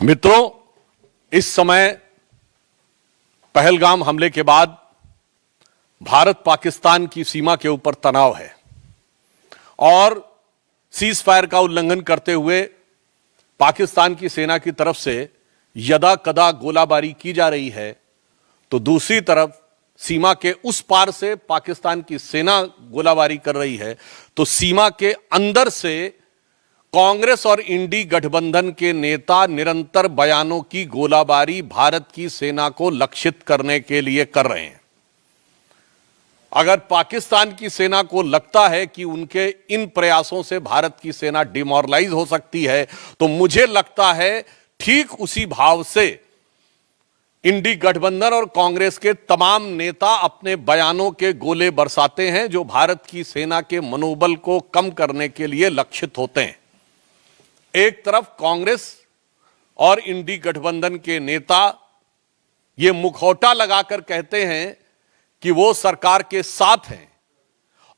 मित्रों, इस समय पहलगाम हमले के बाद भारत पाकिस्तान की सीमा के ऊपर तनाव है और सीज फायर का उल्लंघन करते हुए पाकिस्तान की सेना की तरफ से यदा कदा गोलाबारी की जा रही है, तो दूसरी तरफ सीमा के उस पार से पाकिस्तान की सेना गोलाबारी कर रही है, तो सीमा के अंदर से कांग्रेस और इंडी गठबंधन के नेता निरंतर बयानों की गोलाबारी भारत की सेना को लक्षित करने के लिए कर रहे हैं। अगर पाकिस्तान की सेना को लगता है कि उनके इन प्रयासों से भारत की सेना डिमोरलाइज हो सकती है, तो मुझे लगता है ठीक उसी भाव से इंडी गठबंधन और कांग्रेस के तमाम नेता अपने बयानों के गोले बरसाते हैं, जो भारत की सेना के मनोबल को कम करने के लिए लक्षित होते हैं। एक तरफ कांग्रेस और इंडी गठबंधन के नेता ये मुखौटा लगाकर कहते हैं कि वो सरकार के साथ हैं,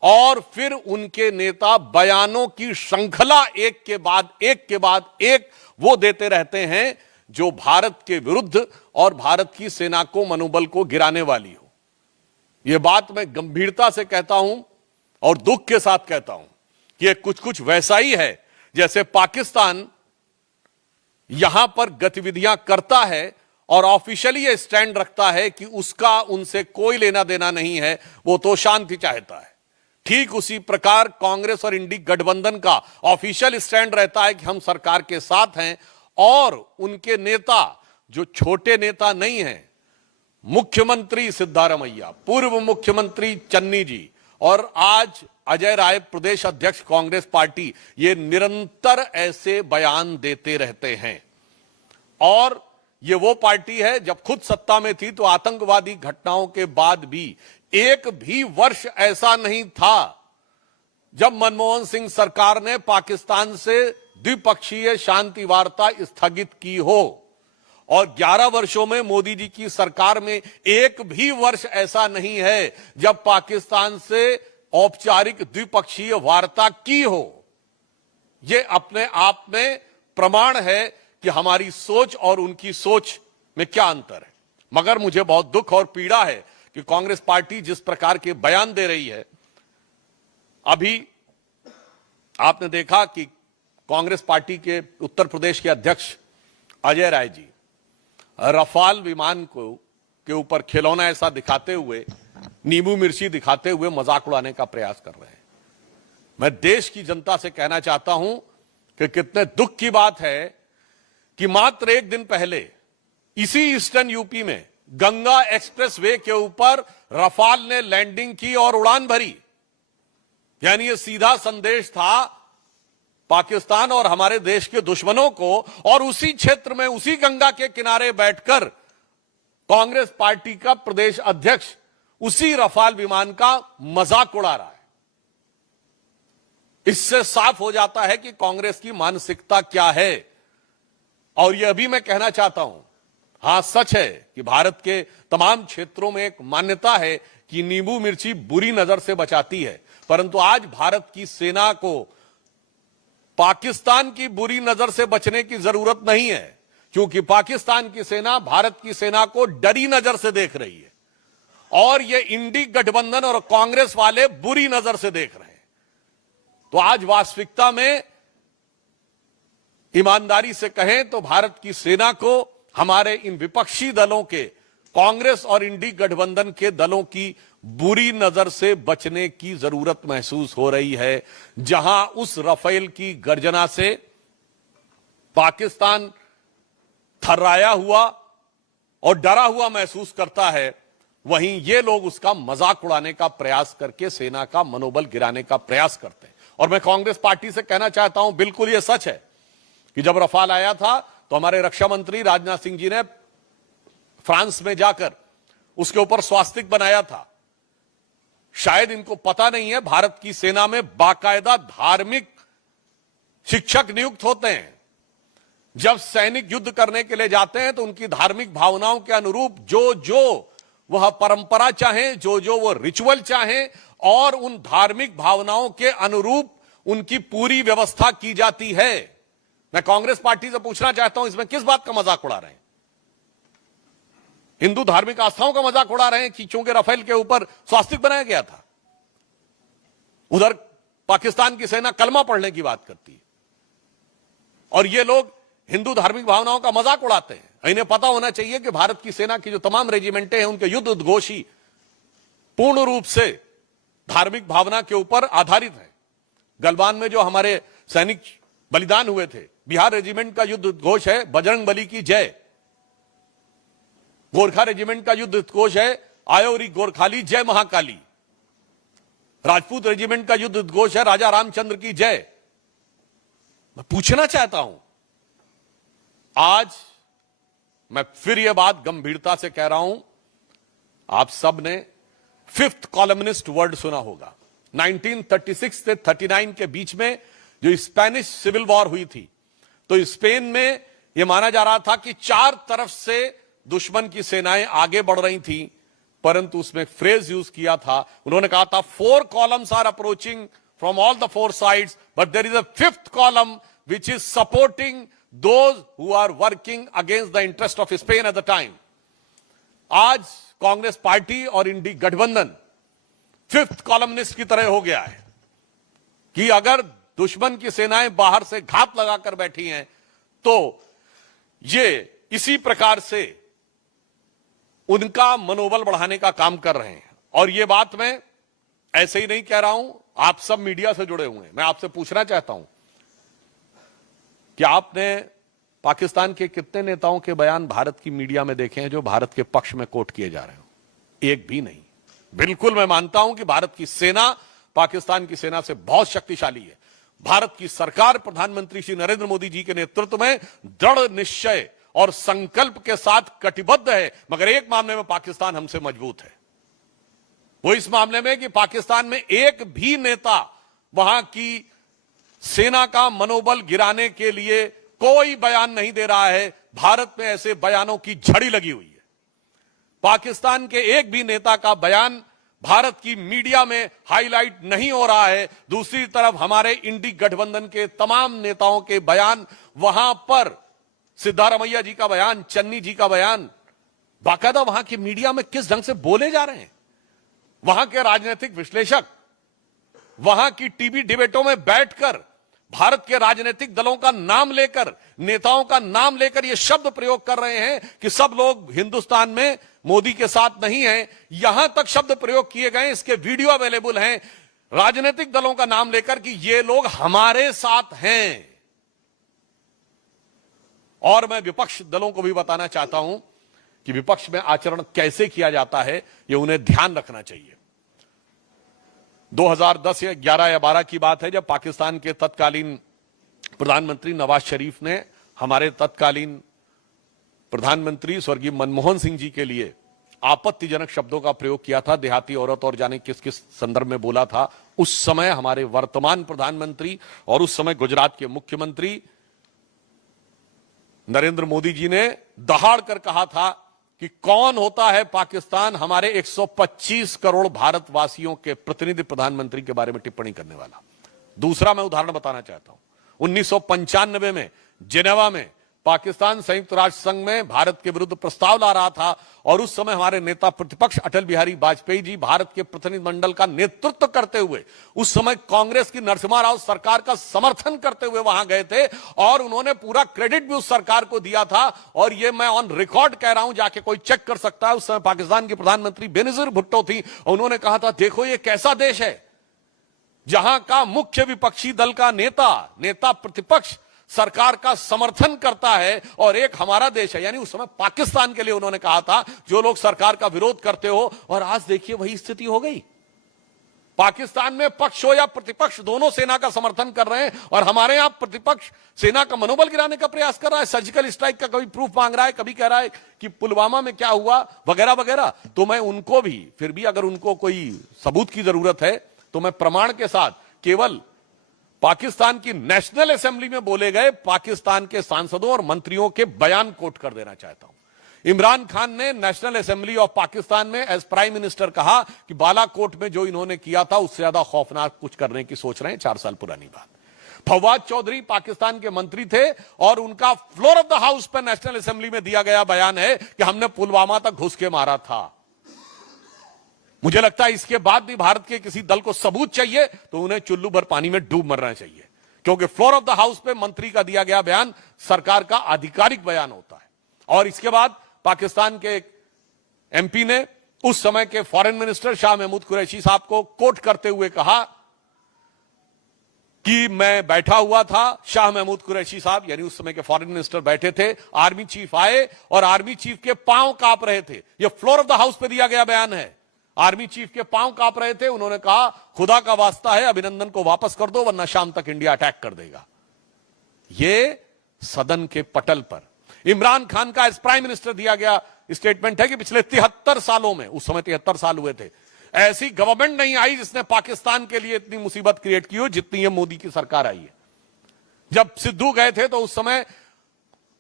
और फिर उनके नेता बयानों की श्रृंखला एक के बाद एक वो देते रहते हैं जो भारत के विरुद्ध और भारत की सेना को मनोबल को गिराने वाली हो। यह बात मैं गंभीरता से कहता हूं और दुख के साथ कहता हूं कि यह कुछ वैसा ही है जैसे पाकिस्तान यहां पर गतिविधियां करता है और ऑफिशियली यह स्टैंड रखता है कि उसका उनसे कोई लेना देना नहीं है, वो तो शांति चाहता है। ठीक उसी प्रकार कांग्रेस और इंडी गठबंधन का ऑफिशियल स्टैंड रहता है कि हम सरकार के साथ हैं, और उनके नेता जो छोटे नेता नहीं हैं, मुख्यमंत्री सिद्धारमैया, पूर्व मुख्यमंत्री चन्नी जी और आज अजय राय प्रदेश अध्यक्ष कांग्रेस पार्टी, ये निरंतर ऐसे बयान देते रहते हैं। और ये वो पार्टी है, जब खुद सत्ता में थी तो आतंकवादी घटनाओं के बाद भी एक भी वर्ष ऐसा नहीं था जब मनमोहन सिंह सरकार ने पाकिस्तान से द्विपक्षीय शांति वार्ता स्थगित की हो, और 11 वर्षों में मोदी जी की सरकार में एक भी वर्ष ऐसा नहीं है जब पाकिस्तान से औपचारिक द्विपक्षीय वार्ता की हो। यह अपने आप में प्रमाण है कि हमारी सोच और उनकी सोच में क्या अंतर है। मगर मुझे बहुत दुख और पीड़ा है कि कांग्रेस पार्टी जिस प्रकार के बयान दे रही है, अभी आपने देखा कि कांग्रेस पार्टी के उत्तर प्रदेश के अध्यक्ष अजय राय जी रफाल विमान को के ऊपर खिलौना ऐसा दिखाते हुए, नींबू मिर्ची दिखाते हुए मजाक उड़ाने का प्रयास कर रहे हैं। मैं देश की जनता से कहना चाहता हूं कि कितने दुख की बात है कि मात्र एक दिन पहले इसी ईस्टर्न यूपी में गंगा एक्सप्रेस वे के ऊपर रफाल ने लैंडिंग की और उड़ान भरी। यानी यह सीधा संदेश था पाकिस्तान और हमारे देश के दुश्मनों को, और उसी क्षेत्र में उसी गंगा के किनारे बैठकर कांग्रेस पार्टी का प्रदेश अध्यक्ष उसी रफाल विमान का मजाक उड़ा रहा है। इससे साफ हो जाता है कि कांग्रेस की मानसिकता क्या है। और यह भी मैं कहना चाहता हूं, हां सच है कि भारत के तमाम क्षेत्रों में एक मान्यता है कि नींबू मिर्ची बुरी नजर से बचाती है, परंतु आज भारत की सेना को पाकिस्तान की बुरी नजर से बचने की जरूरत नहीं है, क्योंकि पाकिस्तान की सेना भारत की सेना को डरी नजर से देख रही है, और ये इंडी गठबंधन और कांग्रेस वाले बुरी नजर से देख रहे हैं। तो आज वास्तविकता में ईमानदारी से कहें तो भारत की सेना को हमारे इन विपक्षी दलों के, कांग्रेस और इंडी गठबंधन के दलों की बुरी नजर से बचने की जरूरत महसूस हो रही है। जहां उस रफेल की गर्जना से पाकिस्तान थर्राया हुआ और डरा हुआ महसूस करता है, वहीं ये लोग उसका मजाक उड़ाने का प्रयास करके सेना का मनोबल गिराने का प्रयास करते हैं। और मैं कांग्रेस पार्टी से कहना चाहता हूं, बिल्कुल यह सच है कि जब रफाल आया था तो हमारे रक्षा मंत्री राजनाथ सिंह जी ने फ्रांस में जाकर उसके ऊपर स्वास्तिक बनाया था। शायद इनको पता नहीं है, भारत की सेना में बाकायदा धार्मिक शिक्षक नियुक्त होते हैं। जब सैनिक युद्ध करने के लिए जाते हैं तो उनकी धार्मिक भावनाओं के अनुरूप जो वह परंपरा चाहे, जो वो रिचुअल चाहे, और उन धार्मिक भावनाओं के अनुरूप उनकी पूरी व्यवस्था की जाती है। मैं कांग्रेस पार्टी से पूछना चाहता हूं, इसमें किस बात का मजाक उड़ा रहे हैं? हिंदू धार्मिक आस्थाओं का मजाक उड़ा रहे हैं कि चूंकि राफेल के ऊपर स्वास्तिक बनाया गया था। उधर पाकिस्तान की सेना कलमा पढ़ने की बात करती है और ये लोग हिंदू धार्मिक भावनाओं का मजाक उड़ाते हैं। इन्हें पता होना चाहिए कि भारत की सेना की जो तमाम रेजिमेंटें हैं उनके युद्ध उद्घोष ही पूर्ण रूप से धार्मिक भावना के ऊपर आधारित है। गलवान में जो हमारे सैनिक बलिदान हुए थे, बिहार रेजिमेंट का युद्ध उद्घोष है बजरंग बली की जय। गोरखा रेजिमेंट का युद्ध उद्घोष है आयोरी गोरखाली जय महाकाली। राजपूत रेजिमेंट का युद्ध उद्घोष है राजा रामचंद्र की जय। मैं पूछना चाहता हूं, आज मैं फिर यह बात गंभीरता से कह रहा हूं, आप सब ने फिफ्थ कॉलमनिस्ट वर्ड सुना होगा। 1936 से 39 के बीच में जो स्पेनिश सिविल वॉर हुई थी, तो स्पेन में यह माना जा रहा था कि चार तरफ से दुश्मन की सेनाएं आगे बढ़ रही थी, परंतु उसमें फ्रेज यूज किया था, उन्होंने कहा था 4 columns are approaching from all the 4 sides, but there is a 5th column which is supporting those who are working against the interest of Spain at the time. आज कांग्रेस पार्टी और इंडी गठबंधन 5th columnist की तरह हो गया है कि अगर दुश्मन की सेनाएं बाहर से घात लगाकर बैठी हैं तो ये इसी प्रकार से उनका मनोबल बढ़ाने का काम कर रहे हैं। और ये बात मैं ऐसे ही नहीं कह रहा हूं, आप सब मीडिया से जुड़े हुए हैं। मैं आपसे पूछना चाहता हूं कि आपने पाकिस्तान के कितने नेताओं के बयान भारत की मीडिया में देखे हैं जो भारत के पक्ष में कोट किए जा रहे हो? एक भी नहीं। बिल्कुल मैं मानता हूं कि भारत की सेना पाकिस्तान की सेना से बहुत शक्तिशाली है। भारत की सरकार प्रधानमंत्री श्री नरेंद्र मोदी जी के नेतृत्व में दृढ़ निश्चय और संकल्प के साथ कटिबद्ध है, मगर एक मामले में पाकिस्तान हमसे मजबूत है। वो इस मामले में कि पाकिस्तान में एक भी नेता वहां की सेना का मनोबल गिराने के लिए कोई बयान नहीं दे रहा है। भारत में ऐसे बयानों की झड़ी लगी हुई है। पाकिस्तान के एक भी नेता का बयान भारत की मीडिया में हाईलाइट नहीं हो रहा है। दूसरी तरफ हमारे इंडी गठबंधन के तमाम नेताओं के बयान, वहां पर सिद्धारमैया जी का बयान, चन्नी जी का बयान, बाकायदा वहां की मीडिया में किस ढंग से बोले जा रहे हैं। वहां के राजनीतिक विश्लेषक वहां की टीवी डिबेटों में बैठकर भारत के राजनीतिक दलों का नाम लेकर, नेताओं का नाम लेकर यह शब्द प्रयोग कर रहे हैं कि सब लोग हिंदुस्तान में मोदी के साथ नहीं हैं। यहां तक शब्द प्रयोग किए गए, इसके वीडियो अवेलेबल हैं, राजनीतिक दलों का नाम लेकर कि ये लोग हमारे साथ हैं। और मैं विपक्ष दलों को भी बताना चाहता हूं कि विपक्ष में आचरण कैसे किया जाता है, यह उन्हें ध्यान रखना चाहिए। 2010 या 11 या 12 की बात है जब पाकिस्तान के तत्कालीन प्रधानमंत्री नवाज शरीफ ने हमारे तत्कालीन प्रधानमंत्री स्वर्गीय मनमोहन सिंह जी के लिए आपत्तिजनक शब्दों का प्रयोग किया था। देहाती औरत और जाने किस किस संदर्भ में बोला था। उस समय हमारे वर्तमान प्रधानमंत्री और उस समय गुजरात के मुख्यमंत्री नरेंद्र मोदी जी ने दहाड़ कर कहा था कि कौन होता है पाकिस्तान हमारे 125 करोड़ भारतवासियों के प्रतिनिधि प्रधानमंत्री के बारे में टिप्पणी करने वाला। दूसरा मैं उदाहरण बताना चाहता हूं। 1995 में जिनेवा में पाकिस्तान संयुक्त राष्ट्र संघ में भारत के विरुद्ध प्रस्ताव ला रहा था और उस समय हमारे नेता प्रतिपक्ष अटल बिहारी वाजपेयी जी भारत के प्रतिनिधिमंडल का नेतृत्व करते हुए उस समय कांग्रेस की नरसिम्हा राव सरकार का समर्थन करते हुए वहां गए थे और उन्होंने पूरा क्रेडिट भी उस सरकार को दिया था। और ये मैं ऑन रिकॉर्ड कह रहा हूं, जाके कोई चेक कर सकता है। उस समय पाकिस्तान की प्रधानमंत्री बेनजीर भुट्टो थी और उन्होंने कहा था देखो ये कैसा देश है जहां का मुख्य विपक्षी दल का नेता प्रतिपक्ष सरकार का समर्थन करता है और एक हमारा देश है। यानी उस समय पाकिस्तान के लिए उन्होंने कहा था जो लोग सरकार का विरोध करते हो। और आज देखिए वही स्थिति हो गई। पाकिस्तान में पक्ष हो या प्रतिपक्ष दोनों सेना का समर्थन कर रहे हैं और हमारे यहां प्रतिपक्ष सेना का मनोबल गिराने का प्रयास कर रहा है। सर्जिकल स्ट्राइक का कभी प्रूफ मांग रहा है, कभी कह रहा है कि पुलवामा में क्या हुआ वगैरह वगैरह। तो मैं उनको भी फिर भी अगर उनको कोई सबूत की जरूरत है तो मैं प्रमाण के साथ केवल पाकिस्तान की नेशनल असेंबली में बोले गए पाकिस्तान के सांसदों और मंत्रियों के बयान कोट कर देना चाहता हूं। इमरान खान ने नेशनल असेंबली ऑफ पाकिस्तान में एज प्राइम मिनिस्टर कहा कि बालाकोट में जो इन्होंने किया था उससे ज्यादा खौफनाक कुछ करने की सोच रहे हैं। 4 साल पुरानी बात। फवाद चौधरी पाकिस्तान के मंत्री थे और उनका फ्लोर ऑफ द हाउस पर नेशनल असेंबली में दिया गया बयान है कि हमने पुलवामा तक घुस के मारा था। मुझे लगता है इसके बाद भी भारत के किसी दल को सबूत चाहिए तो उन्हें चुल्लू भर पानी में डूब मरना चाहिए, क्योंकि फ्लोर ऑफ द हाउस पे मंत्री का दिया गया बयान सरकार का आधिकारिक बयान होता है। और इसके बाद पाकिस्तान के एक एमपी ने उस समय के फॉरेन मिनिस्टर शाह महमूद कुरैशी साहब को कोट करते हुए कहा कि मैं बैठा हुआ था, शाह महमूद कुरैशी साहब यानी उस समय के फॉरेन मिनिस्टर बैठे थे, आर्मी चीफ आए और आर्मी चीफ के पांव कांप रहे थे। यह फ्लोर ऑफ द हाउस पे दिया गया बयान है। आर्मी चीफ के पांव कांप रहे थे, उन्होंने कहा खुदा का वास्ता है अभिनंदन को वापस कर दो वरना शाम तक इंडिया अटैक कर देगा। यह सदन के पटल पर इमरान खान का एज प्राइम मिनिस्टर दिया गया स्टेटमेंट है कि पिछले 73 सालों में, उस समय 73 साल हुए थे, ऐसी गवर्नमेंट नहीं आई जिसने पाकिस्तान के लिए इतनी मुसीबत क्रिएट की हो जितनी ये मोदी की सरकार आई है। जब सिद्धू गए थे तो उस समय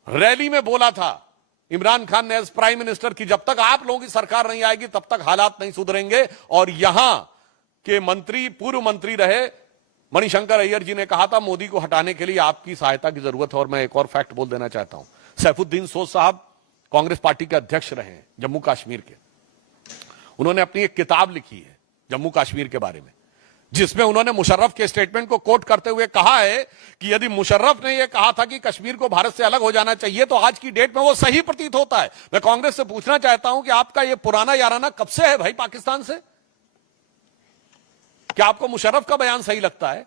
रैली में बोला था इमरान खान ने एज प्राइम मिनिस्टर की जब तक आप लोगों की सरकार नहीं आएगी तब तक हालात नहीं सुधरेंगे। और यहां के मंत्री, पूर्व मंत्री रहे मणिशंकर अय्यर जी ने कहा था मोदी को हटाने के लिए आपकी सहायता की जरूरत है। और मैं एक और फैक्ट बोल देना चाहता हूं, सैफुद्दीन सोज साहब कांग्रेस पार्टी के अध्यक्ष रहे हैं जम्मू कश्मीर के। उन्होंने अपनी एक किताब लिखी है जम्मू कश्मीर के बारे में, जिसमें उन्होंने मुशर्रफ के स्टेटमेंट को कोट करते हुए कहा है कि यदि मुशर्रफ ने यह कहा था कि कश्मीर को भारत से अलग हो जाना चाहिए तो आज की डेट में वो सही प्रतीत होता है। मैं कांग्रेस से पूछना चाहता हूं कि आपका यह पुराना याराना कब से है भाई पाकिस्तान से? क्या आपको मुशर्रफ का बयान सही लगता है?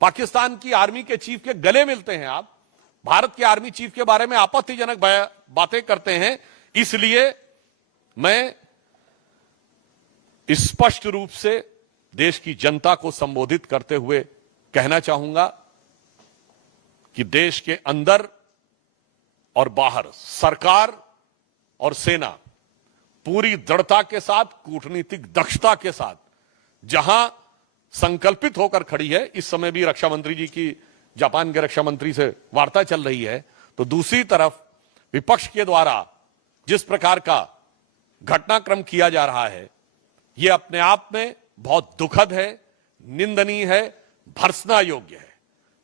पाकिस्तान की आर्मी के चीफ के गले मिलते हैं आप, भारत के आर्मी चीफ के बारे में आपत्तिजनक बातें करते हैं। इसलिए मैं स्पष्ट रूप से देश की जनता को संबोधित करते हुए कहना चाहूंगा कि देश के अंदर और बाहर सरकार और सेना पूरी दृढ़ता के साथ, कूटनीतिक दक्षता के साथ जहां संकल्पित होकर खड़ी है। इस समय भी रक्षा मंत्री जी की जापान के रक्षा मंत्री से वार्ता चल रही है, तो दूसरी तरफ विपक्ष के द्वारा जिस प्रकार का घटनाक्रम किया जा रहा है यह अपने आप में बहुत दुखद है, निंदनीय है, भर्त्सना योग्य है।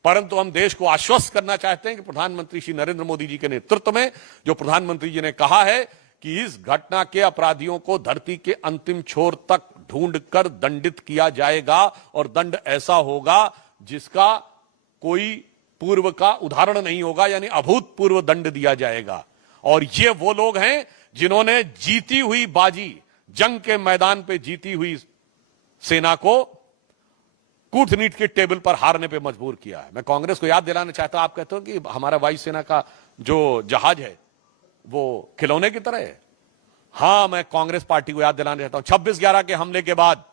परंतु हम देश को आश्वस्त करना चाहते हैं कि प्रधानमंत्री श्री नरेंद्र मोदी जी के नेतृत्व में जो प्रधानमंत्री जी ने कहा है कि इस घटना के अपराधियों को धरती के अंतिम छोर तक ढूंढकर दंडित किया जाएगा और दंड ऐसा होगा जिसका कोई पूर्व का उदाहरण नहीं होगा, यानी अभूतपूर्व दंड दिया जाएगा। और ये वो लोग हैं जिन्होंने जीती हुई बाजी, जंग के मैदान पे जीती हुई सेना को कूटनीति के टेबल पर हारने पे मजबूर किया है। मैं कांग्रेस को याद दिलाना चाहता हूं, आप कहते हो कि हमारा वायुसेना का जो जहाज है वो खिलौने की तरह है। हां, मैं कांग्रेस पार्टी को याद दिलाना चाहता हूं 26/11 के हमले के बाद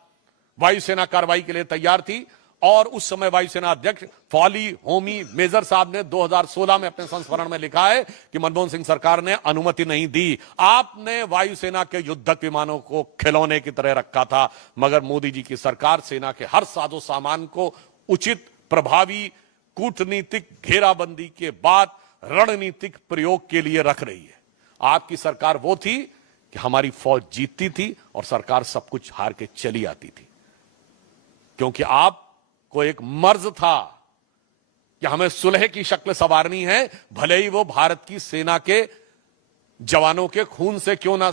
वायुसेना कार्रवाई के लिए तैयार थी और उस समय वायुसेना अध्यक्ष फॉली होमी मेजर साहब ने 2016 में अपने संस्मरण में लिखा है कि मनमोहन सिंह सरकार ने अनुमति नहीं दी। आपने वायुसेना के युद्धक विमानों को खिलौने की तरह रखा था, मगर मोदी जी की सरकार सेना के हर साजो सामान को उचित, प्रभावी कूटनीतिक घेराबंदी के बाद रणनीतिक प्रयोग के लिए रख रही है। आपकी सरकार वो थी कि हमारी फौज जीतती थी और सरकार सब कुछ हार के चली आती थी, क्योंकि आप को एक मर्ज था कि हमें सुलह की शक्ल संवारनी है, भले ही वो भारत की सेना के जवानों के खून से क्यों ना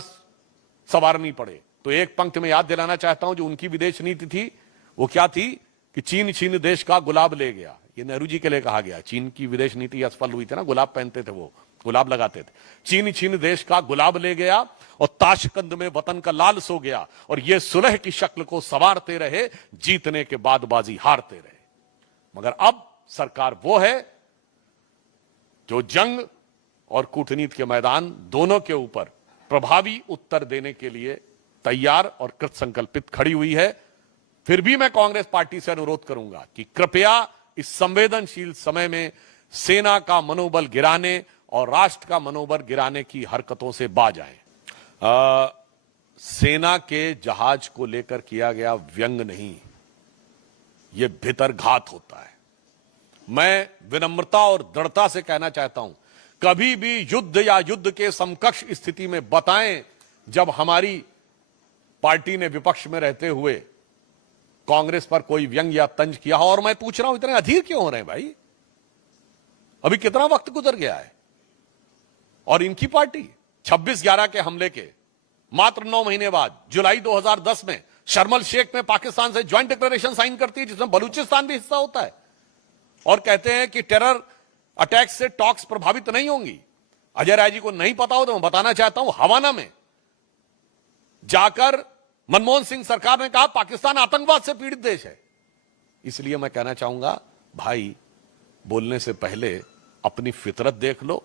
संवारनी पड़े। तो एक पंक्ति में याद दिलाना चाहता हूं जो उनकी विदेश नीति थी वो क्या थी कि चीन छीन देश का गुलाब ले गया। ये नेहरू जी के लिए कहा गया। चीन की विदेश नीति असफल हुई थी ना, गुलाब पहनते थे वो, गुलाब लगाते थे। चीन छीन देश का गुलाब ले गया और ताशकंद में वतन का लाल सो गया, और ये सुलह की शक्ल को संवारते रहे, जीतने के बाद बाजी हारते रहे। मगर अब सरकार वो है जो जंग और कूटनीति के मैदान दोनों के ऊपर प्रभावी उत्तर देने के लिए तैयार और कृत संकल्पित खड़ी हुई है। फिर भी मैं कांग्रेस पार्टी से अनुरोध करूंगा कि कृपया इस संवेदनशील समय में सेना का मनोबल गिराने और राष्ट्र का मनोबल गिराने की हरकतों से बाज आए। सेना के जहाज को लेकर किया गया व्यंग नहीं, यह भीतरघात होता है। मैं विनम्रता और दृढ़ता से कहना चाहता हूं, कभी भी युद्ध या युद्ध के समकक्ष स्थिति में बताएं जब हमारी पार्टी ने विपक्ष में रहते हुए कांग्रेस पर कोई व्यंग या तंज किया हो। और मैं पूछ रहा हूं इतने अधीर क्यों हो रहे हैं भाई? अभी कितना वक्त गुजर गया है। और इनकी पार्टी 26/11 के हमले के मात्र 9 महीने बाद जुलाई 2010 में शर्मल शेख में पाकिस्तान से ज्वाइंट डिक्लेरेशन साइन करती है, जिसमें बलूचिस्तान भी हिस्सा होता है, और कहते हैं कि टेरर अटैक से टॉक्स प्रभावित नहीं होंगी। अजय राय जी को नहीं पता हो तो मैं बताना चाहता हूं, हवाना में जाकर मनमोहन सिंह सरकार ने कहा पाकिस्तान आतंकवाद से पीड़ित देश है। इसलिए मैं कहना चाहूंगा, भाई बोलने से पहले अपनी फितरत देख लो,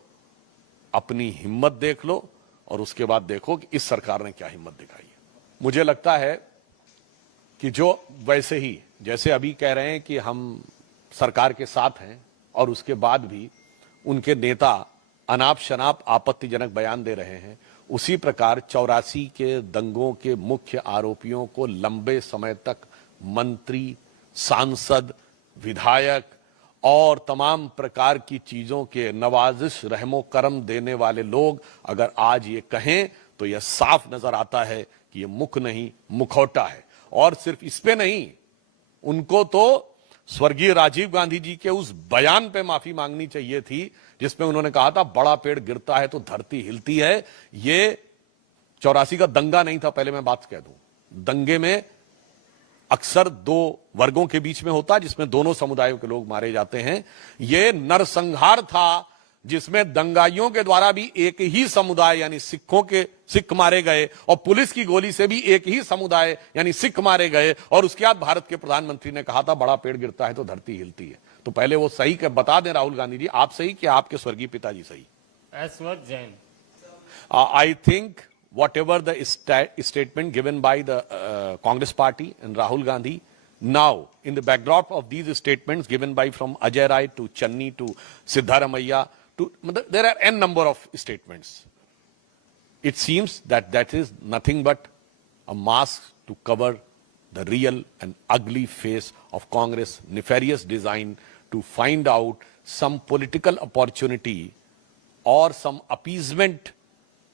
अपनी हिम्मत देख लो, और उसके बाद देखो कि इस सरकार ने क्या हिम्मत दिखाई है। मुझे लगता है कि जो वैसे ही जैसे अभी कह रहे हैं कि हम सरकार के साथ हैं, और उसके बाद भी उनके नेता अनाप शनाप आपत्तिजनक बयान दे रहे हैं, उसी प्रकार 84 के दंगों के मुख्य आरोपियों को लंबे समय तक मंत्री, सांसद, विधायक और तमाम प्रकार की चीजों के नवाजिश रहमो करम देने वाले लोग अगर आज ये कहें तो यह साफ नजर आता है कि ये मुख नहीं मुखौटा है। और सिर्फ इस पे नहीं, उनको तो स्वर्गीय राजीव गांधी जी के उस बयान पे माफी मांगनी चाहिए थी जिसमें उन्होंने कहा था बड़ा पेड़ गिरता है तो धरती हिलती है। ये 84 का दंगा नहीं था, पहले मैं बात कह दूं। दंगे में अक्सर दो वर्गों के बीच में होता है जिसमें दोनों समुदायों के लोग मारे जाते हैं। ये नरसंहार था जिसमें दंगाइयों के द्वारा भी एक ही समुदाय यानी सिख मारे गए, और पुलिस की गोली से भी एक ही समुदाय यानी सिख मारे गए। और उसके बाद भारत के प्रधानमंत्री ने कहा था बड़ा पेड़ गिरता है तो धरती हिलती है। तो पहले वो सही बता दें राहुल गांधी जी, आप सही कि आपके स्वर्गीय पिताजी सही? Aishwarya Jain, I think whatever the statement given by the Congress party and Rahul Gandhi, now in the backdrop of these statements given by from Ajay Rai to Channi to Siddharamaiah to, there are n number of statements. It seems that that is nothing but a mask to cover the real and ugly face of Congress nefarious design to find out some political opportunity or some appeasement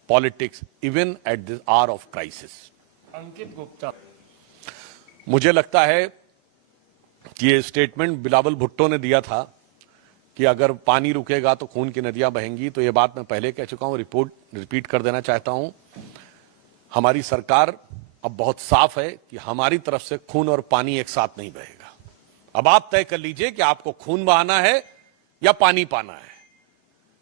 politics even at this hour of crisis. Ankit Gupta, मुझे लगता है कि ये statement Bilawal Bhutto ने दिया था कि अगर पानी रुकेगा तो खून की नदियां बहेंगी, तो ये बात मैं पहले कह चुका हूं, रिपीट कर देना चाहता हूं। हमारी सरकार अब बहुत साफ है कि हमारी तरफ से खून और पानी एक साथ नहीं बहेगा। अब आप तय कर लीजिए कि आपको खून बहाना है या पानी पाना है।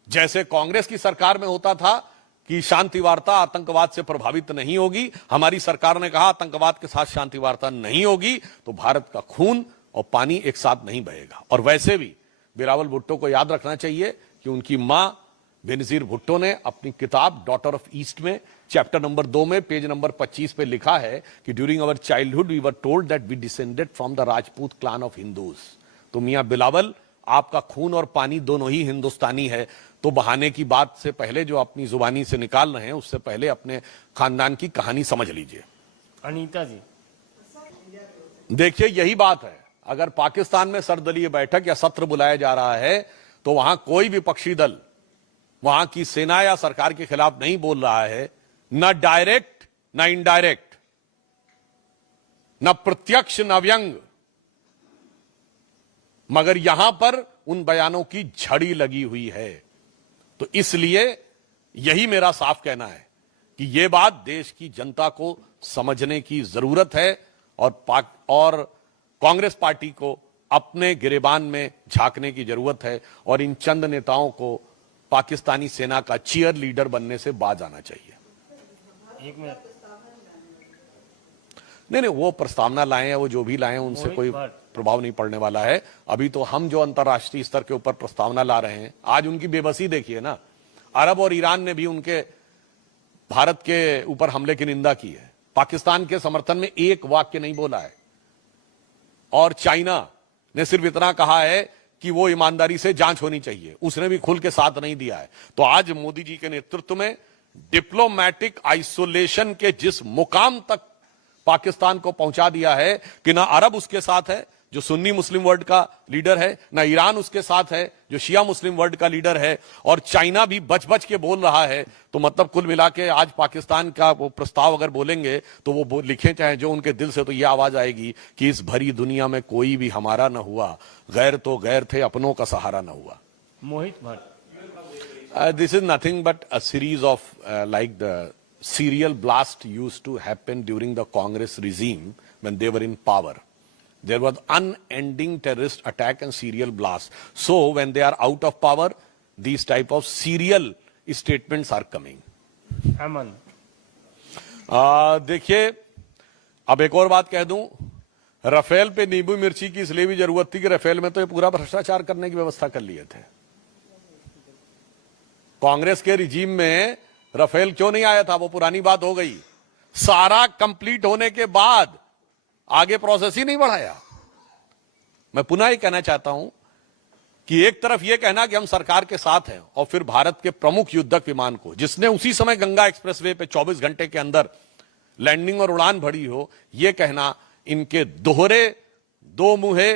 जैसे कांग्रेस की सरकार में होता था कि शांति वार्ता आतंकवाद से प्रभावित नहीं होगी, हमारी सरकार ने कहा आतंकवाद के साथ शांति वार्ता नहीं होगी, तो भारत का खून और पानी एक साथ नहीं बहेगा। और वैसे भी बिलावल भुट्टो को याद रखना चाहिए कि उनकी मां बेनजीर भुट्टो ने अपनी किताब डॉटर ऑफ ईस्ट में चैप्टर नंबर 2 में पेज नंबर 25 पे लिखा है कि during our childhood we were told that we descended from the Rajput clan of Hindus. तो मियां बिलावल, आपका खून और पानी दोनों ही हिंदुस्तानी है, तो बहाने की बात से पहले जो अपनी जुबानी से निकाल रहे हैं उससे पहले अपने खानदान की कहानी समझ लीजिए। अनीता जी, देखिए यही बात है, अगर पाकिस्तान में सर्वदलीय बैठक या सत्र बुलाया जा रहा है तो वहां कोई विपक्षी दल वहां की सेना या सरकार के खिलाफ नहीं बोल रहा है, न डायरेक्ट न इनडायरेक्ट, न प्रत्यक्ष न व्यंग, मगर यहां पर उन बयानों की झड़ी लगी हुई है। तो इसलिए यही मेरा साफ कहना है कि यह बात देश की जनता को समझने की जरूरत है, और कांग्रेस पार्टी को अपने गिरेबान में झांकने की जरूरत है, और इन चंद नेताओं को पाकिस्तानी सेना का चीयर लीडर बनने से बाज आना चाहिए। एक मिनट, नहीं, वो प्रस्तावना लाए हैं, वो जो भी लाए हैं उनसे कोई प्रभाव नहीं पड़ने वाला है। अभी तो हम जो अंतर्राष्ट्रीय स्तर के ऊपर प्रस्तावना ला रहे हैं, आज उनकी बेबसी देखिए ना। अरब और ईरान ने भी उनके भारत के ऊपर हमले की निंदा की है, पाकिस्तान के समर्थन में एक वाक्य नहीं बोला है। और चाइना ने सिर्फ इतना कहा है कि वो ईमानदारी से जांच होनी चाहिए, उसने भी खुल के साथ नहीं दिया है। तो आज मोदी जी के नेतृत्व में डिप्लोमैटिक आइसोलेशन के जिस मुकाम तक पाकिस्तान को पहुंचा दिया है कि ना अरब उसके साथ है जो सुन्नी मुस्लिम वर्ल्ड का लीडर है, ना ईरान उसके साथ है जो शिया मुस्लिम वर्ल्ड का लीडर है, और चाइना भी बच बच के बोल रहा है। तो मतलब कुल मिला के आज पाकिस्तान का वो प्रस्ताव अगर बोलेंगे तो वो लिखें चाहे जो उनके दिल से, तो ये आवाज आएगी कि इस भरी दुनिया में कोई भी हमारा न हुआ, गैर तो गैर थे, अपनों का सहारा न हुआ। मोहित Bhatt This is nothing but a series of like the serial blast used to happen during the Congress regime when they were in power. There was unending terrorist attack and serial blast. So when they are out of power, these type of serial statements are coming. Hemant देखिए, अब एक और बात कह दूं, Rafale पे नींबू मिर्ची की इसलिए भी जरूरत थी कि राफेल में तो ये पूरा भ्रष्टाचार करने की व्यवस्था कर लिए थे। कांग्रेस के रिजीम में राफेल क्यों नहीं आया था, वो पुरानी बात हो गई। सारा कंप्लीट होने के बाद आगे प्रोसेस ही नहीं बढ़ाया। मैं पुनः ये कहना चाहता हूं कि एक तरफ यह कहना कि हम सरकार के साथ हैं और फिर भारत के प्रमुख युद्धक विमान को, जिसने उसी समय गंगा एक्सप्रेसवे पे 24 घंटे के अंदर लैंडिंग और उड़ान भरी हो, यह कहना इनके दोहरे दो मुहे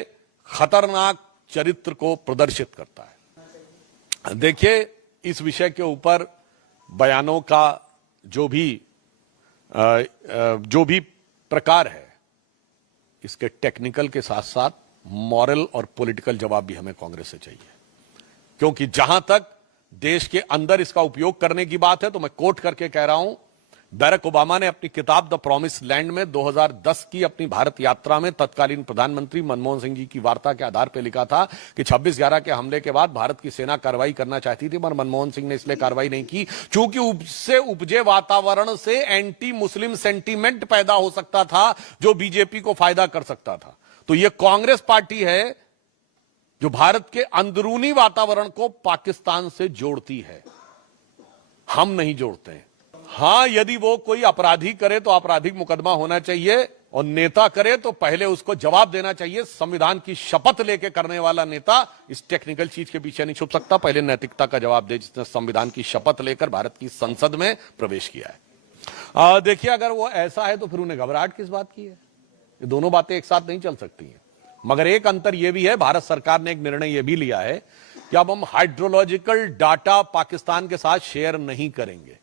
खतरनाक चरित्र को प्रदर्शित करता है। देखिए, इस विषय के ऊपर बयानों का जो भी प्रकार है, इसके टेक्निकल के साथ साथ मॉरल और पॉलिटिकल जवाब भी हमें कांग्रेस से चाहिए। क्योंकि जहां तक देश के अंदर इसका उपयोग करने की बात है, तो मैं कोट करके कह रहा हूं, बैरक ओबामा ने अपनी किताब द प्रॉमिस लैंड में 2010 की अपनी भारत यात्रा में तत्कालीन प्रधानमंत्री मनमोहन सिंह जी की वार्ता के आधार पर लिखा था कि 26/11 के हमले के बाद भारत की सेना कार्रवाई करना चाहती थी, पर मनमोहन सिंह ने इसलिए कार्रवाई नहीं की क्योंकि उससे उपजे वातावरण से एंटी मुस्लिम सेंटीमेंट पैदा हो सकता था जो बीजेपी को फायदा कर सकता था। तो यह कांग्रेस पार्टी है जो भारत के अंदरूनी वातावरण को पाकिस्तान से जोड़ती है, हम नहीं जोड़ते हैं। हां, यदि वो कोई अपराधी करे तो आपराधिक मुकदमा होना चाहिए, और नेता करे तो पहले उसको जवाब देना चाहिए। संविधान की शपथ लेके करने वाला नेता इस टेक्निकल चीज के पीछे नहीं छुप सकता, पहले नैतिकता का जवाब दे जिसने संविधान की शपथ लेकर भारत की संसद में प्रवेश किया है। देखिए, अगर वो ऐसा है तो फिर उन्हें घबराहट किस बात की है? ये दोनों बातें एक साथ नहीं चल सकती हैं। मगर एक अंतर यह भी है, भारत सरकार ने एक निर्णय यह भी लिया है कि अब हम हाइड्रोलॉजिकल डाटा पाकिस्तान के साथ शेयर नहीं करेंगे।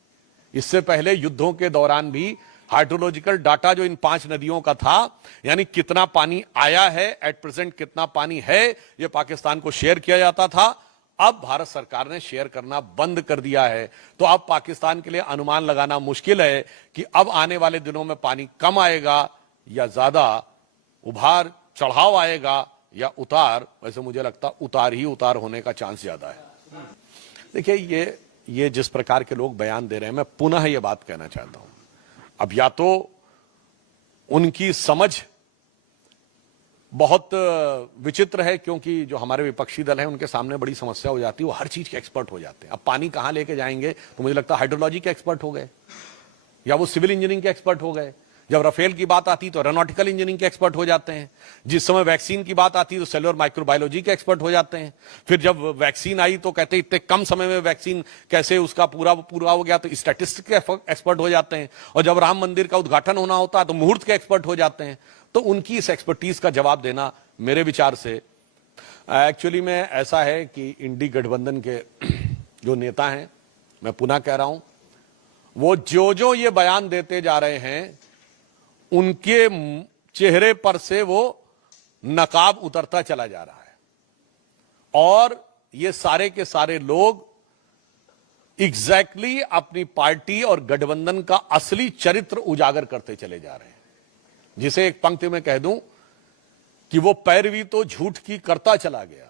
इससे पहले युद्धों के दौरान भी हाइड्रोलॉजिकल डाटा जो इन 5 नदियों का था, यानी कितना पानी आया है, एट प्रेजेंट कितना पानी है, यह पाकिस्तान को शेयर किया जाता था। अब भारत सरकार ने शेयर करना बंद कर दिया है, तो अब पाकिस्तान के लिए अनुमान लगाना मुश्किल है कि अब आने वाले दिनों में पानी कम आएगा या ज्यादा उभार चढ़ाव आएगा या उतार। वैसे मुझे लगता उतार ही उतार होने का चांस ज्यादा है। देखिए, ये जिस प्रकार के लोग बयान दे रहे हैं, मैं पुनः ये बात कहना चाहता हूं, अब या तो उनकी समझ बहुत विचित्र है, क्योंकि जो हमारे विपक्षी दल है उनके सामने बड़ी समस्या हो जाती है, वो हर चीज के एक्सपर्ट हो जाते हैं। अब पानी कहां लेके जाएंगे, तो मुझे लगता है हाइड्रोलॉजी के एक्सपर्ट हो गए या वो सिविल इंजीनियरिंग के एक्सपर्ट हो गए। जब राफेल की बात आती तो एरोनॉटिकल इंजीनियरिंग के एक्सपर्ट हो जाते हैं। जिस समय वैक्सीन की बात आती तो सेलुलर माइक्रोबायोलॉजी के एक्सपर्ट हो जाते हैं। फिर जब वैक्सीन आई तो कहते इतने कम समय में वैक्सीन कैसे उसका पूरा हो गया, तो स्टैटिस्टिक्स के एक्सपर्ट हो जाते हैं। और जब राम मंदिर का उद्घाटन होना होता है तो मुहूर्त के एक्सपर्ट हो जाते हैं। तो उनकी इस एक्सपर्टीज का जवाब देना मेरे विचार से एक्चुअली में ऐसा है कि इंडी गठबंधन के जो नेता हैं, मैं पुनः कह रहा हूं, वो जो ये बयान देते जा रहे हैं उनके चेहरे पर से वो नकाब उतरता चला जा रहा है, और ये सारे के सारे लोग एग्जैक्टली अपनी पार्टी और गठबंधन का असली चरित्र उजागर करते चले जा रहे हैं। जिसे एक पंक्ति में कह दूं कि वो पैरवी तो झूठ की करता चला गया,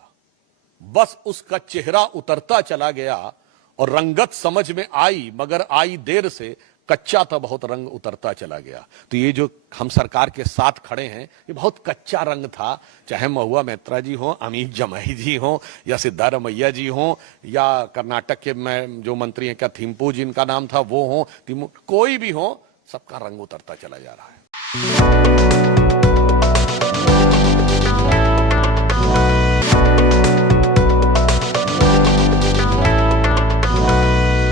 बस उसका चेहरा उतरता चला गया, और रंगत समझ में आई मगर आई देर से, कच्चा था बहुत रंग उतरता चला गया। तो ये जो हम सरकार के साथ खड़े हैं, ये बहुत कच्चा रंग था, चाहे महुआ मैत्रा जी हो, अमीर जमाई जी हो, या सिद्धारमैया जी हो, या कर्नाटक के में जो मंत्री हैं, क्या थिम्पू जिनका नाम था वो हो, कोई भी हो, सबका रंग उतरता चला जा रहा है।